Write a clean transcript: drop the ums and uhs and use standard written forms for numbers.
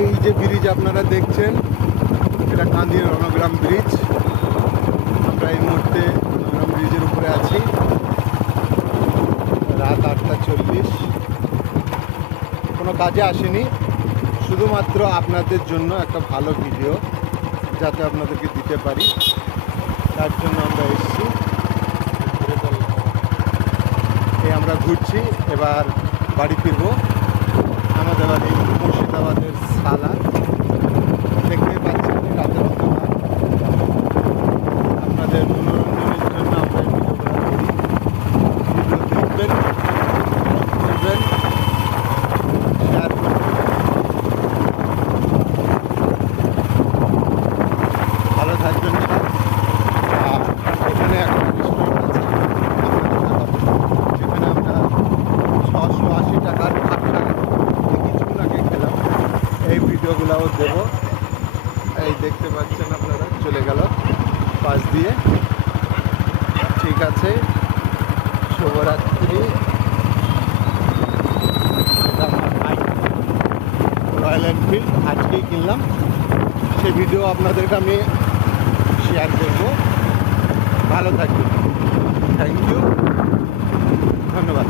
এই যে ব্রিজ আপনারা দেখছেন, এটা কান্দি রণগ্রাম ব্রিজ। আমরা এই মুহূর্তে রণগ্রাম ব্রিজের উপরে আছি। রাত 8:40। কোনো কাজে আসেনি, শুধুমাত্র আপনাদের জন্য একটা ভালো ভিডিও যাতে আপনাদেরকে দিতে পারি, তার জন্য আমরা এসেছি। এই আমরা ঘুরছি, এবার বাড়ি ফিরবো। আমাদের বাড়ি মুর্শিদাবাদের সালা। দেখতে পাচ্ছেন রাতের অন্ধকার। আপনাদের মনোরঞ্জনের জন্য আমরা এই ভিডিও দেখবেন, করবেন, শেয়ার করবেন। ভালো থাকবেন সব। আর এখানে একটা রেস্টুরেন্ট আছে, যেখানে আমরা 680 টাকার খাবার কিছুক্ষণ আগে খেলাম। এই ভিডিওগুলোও দেবো। এই দেখতে পাচ্ছেন আপনারা, চলে গেল পাশ দিয়ে। ঠিক আছে, শুভরাত্রি। এটা আমার বাইক, রয়্যাল এনফিল্ড, আজকেই কিনলাম। সেই ভিডিও আপনাদেরকে আমি শেয়ার করব। ভালো থাকবেন। থ্যাংক ইউ, ধন্যবাদ।